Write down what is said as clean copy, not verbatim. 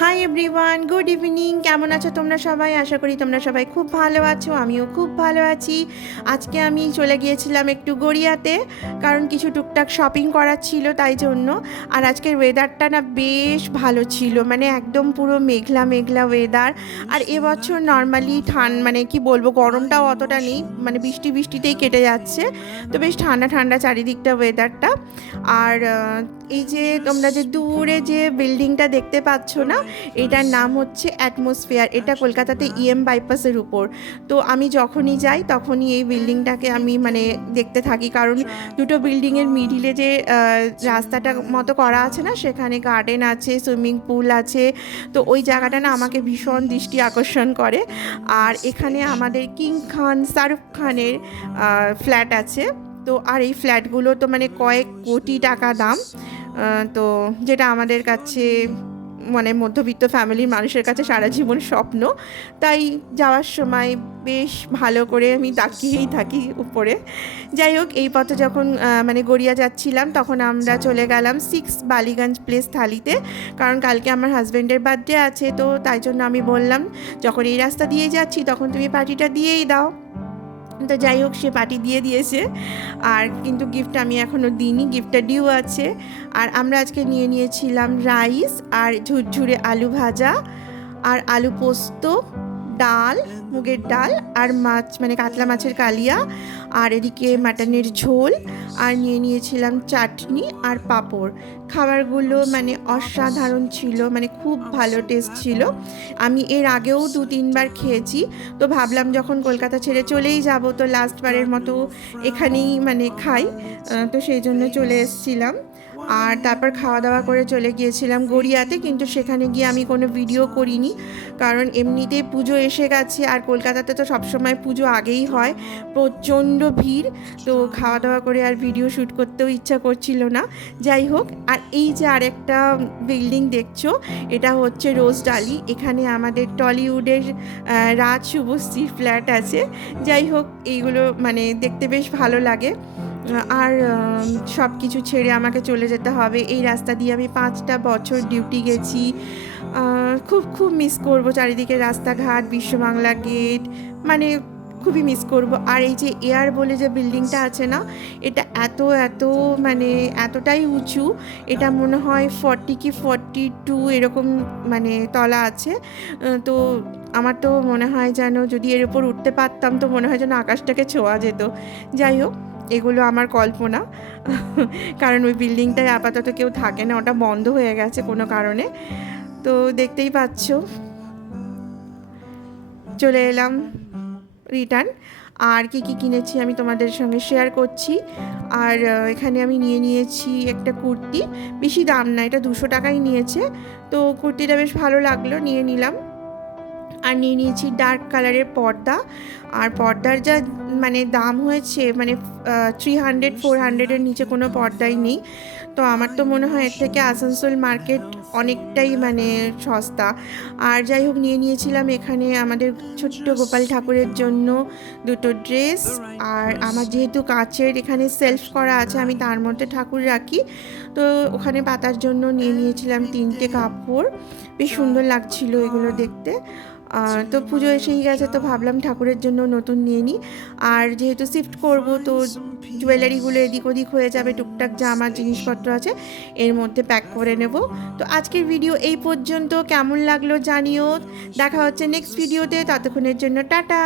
Hi everyone, good evening. কেমন আছো তোমরা সবাই? আশা করি তোমরা সবাই খুব ভালো আছো, আমিও খুব ভালো আছি। আজকে আমি চলে গিয়েছিলাম একটু গড়িয়াতে, কারণ কিছু টুকটাক শপিং করার ছিল তাই জন্য। আর আজকের ওয়েদারটা না বেশ ভালো ছিল, মানে একদম পুরো মেঘলা মেঘলা ওয়েদার। আর এবছর নর্মালি মানে কি বলবো, গরমটাও অতটা নেই, মানে বৃষ্টি বৃষ্টিতেই কেটে যাচ্ছে। তো বেশ ঠান্ডা ঠান্ডা চারিদিকটা ওয়েদারটা। আর এই যে তোমরা যে দূরে যে বিল্ডিংটা দেখতে পাচ্ছ না, এটার নাম হচ্ছে অ্যাটমসফিয়ার। এটা কলকাতাতে বাইপাসের উপর। তো আমি যখনই যাই তখনই এই বিল্ডিংটাকে আমি মানে দেখতে থাকি, কারণ দুটো বিল্ডিংয়ের মিডিলে যে রাস্তাটা মতো করা আছে না, সেখানে গার্ডেন আছে, সুইমিং পুল আছে। তো ওই জায়গাটা না আমাকে ভীষণ দৃষ্টি আকর্ষণ করে। আর এখানে আমাদের কিং খান, শাহরুখ খানের ফ্ল্যাট আছে। তো আর এই ফ্ল্যাটগুলো তো মানে কয়েক কোটি টাকা দাম। তো যেটা আমাদের কাছে মানে মধ্যবিত্ত ফ্যামিলির মানুষের কাছে সারা জীবন স্বপ্ন। তাই যাওয়ার সময় বেশ ভালো করে আমি তাকিয়েই থাকি উপরে। যাই হোক, এই পথে যখন মানে গড়িয়া যাচ্ছিলাম, তখন আমরা চলে গেলাম 6 বালিগঞ্জ প্লেস থালিতে, কারণ কালকে আমার হাজব্যান্ডের বার্থডে আছে। তো তাই জন্য আমি বললাম, যখন এই রাস্তা দিয়ে যাচ্ছি তখন তুমি পার্টিটা দিয়েই দাও। তো যাই হোক, সে পার্টি দিয়ে দিয়েছে। আর কিন্তু গিফট আমি এখনও দিইনি, গিফটটা ডিউ আছে। আর আমরা আজকে নিয়েছিলাম রাইস আর ঝুরঝুরে আলু ভাজা আর আলু পোস্ত, ডাল, মুগের ডাল, আর মাছ মানে কাতলা মাছের কালিয়া, আর এদিকে মাটনের ঝোল, আর নিয়েছিলাম চাটনি আর পাঁপড়। খাবারগুলো মানে অসাধারণ ছিল, মানে খুব ভালো টেস্ট ছিল। আমি এর আগেও 2-3 বার খেয়েছি। তো ভাবলাম যখন কলকাতা ছেড়ে চলেই যাব, তো লাস্টবারের মতো এখানেই মানে খাই। তো সেই জন্য চলে এসেছিলাম। আর তারপর খাওয়া দাওয়া করে চলে গিয়েছিলাম গড়িয়াতে, কিন্তু সেখানে গিয়ে আমি কোনো ভিডিও করিনি, কারণ এমনিতেই পুজো এসে গেছে। আর কলকাতাতে তো সবসময় পুজো আগেই হয়, প্রচণ্ড ভিড়। তো খাওয়া দাওয়া করে আর ভিডিও শ্যুট করতেও ইচ্ছা করছিল না। যাই হোক, আর এই যে আরেকটা বিল্ডিং দেখছো, এটা হচ্ছে রোজ ডালি। এখানে আমাদের টলিউডের রাজ শুভশ্রীর ফ্ল্যাট আছে। যাই হোক, এইগুলো মানে দেখতে বেশ ভালো লাগে। আর সব কিছু ছেড়ে আমাকে চলে যেতে হবে। এই রাস্তা দিয়ে আমি 5টা বছর ডিউটি গেছি। খুব খুব মিস করব চারিদিকে রাস্তাঘাট, বিশ্ববাংলা গেট, মানে খুবই মিস করব। আর এই যে এয়ার বলে যে বিল্ডিংটা আছে না, এটা এত এত মানে এতটাই উঁচু। এটা মনে হয় 40 কি 42 এরকম মানে তলা আছে। তো আমার তো মনে হয় যেন যদি এর উপর উঠতে পারতাম, তো মনে হয় যেন আকাশটাকে ছোঁয়া যেত। যাই হোক, এগুলো আমার কল্পনা। কারণ ওই বিল্ডিংটায় আপাতত কেউ থাকে না, ওটা বন্ধ হয়ে গেছে কোনো কারণে। তো দেখতেই পাচ্ছ, চলে এলাম রিটার্ন। আর কি কি কিনেছি আমি তোমাদের সঙ্গে শেয়ার করছি। আর এখানে আমি নিয়েছি একটা কুর্তি। বেশি দাম না, এটা 200 টাকাই নিয়েছে। তো কুর্তিটা বেশ ভালো লাগলো, নিয়ে নিলাম। আর নিয়েছি ডার্ক কালারের পর্দা। আর পর্দার যা মানে দাম হয়েছে, মানে 300-400-এর নিচে কোনো পর্দাই নেই। তো আমার তো মনে হয় এর থেকে আসানসোল মার্কেট অনেকটাই মানে সস্তা। আর যাই হোক, নিয়েছিলাম এখানে আমাদের ছোট্ট গোপাল ঠাকুরের জন্য 2টো ড্রেস। আর আমার যেহেতু কাচের এখানে সেলফ করা আছে, আমি তার মধ্যে ঠাকুর রাখি, তো ওখানে পাতার জন্য নিয়েছিলাম 3টে কাপড়। বেশ সুন্দর লাগছিল এগুলো দেখতে। তো পুজো এসেই গেছে, তো ভাবলাম ঠাকুরের জন্য নতুন নিয়ে নিই। আর যেহেতু শিফট করব, তো জুয়েলারিগুলো এদিক ওদিক হয়ে যাবে, টুকটাক যা আমার জিনিসপত্র আছে এর মধ্যে প্যাক করে নেব। তো আজকের ভিডিও এই পর্যন্ত। কেমন লাগলো জানিও। দেখা হচ্ছে নেক্সট ভিডিওতে, ততক্ষণের জন্য টাটা।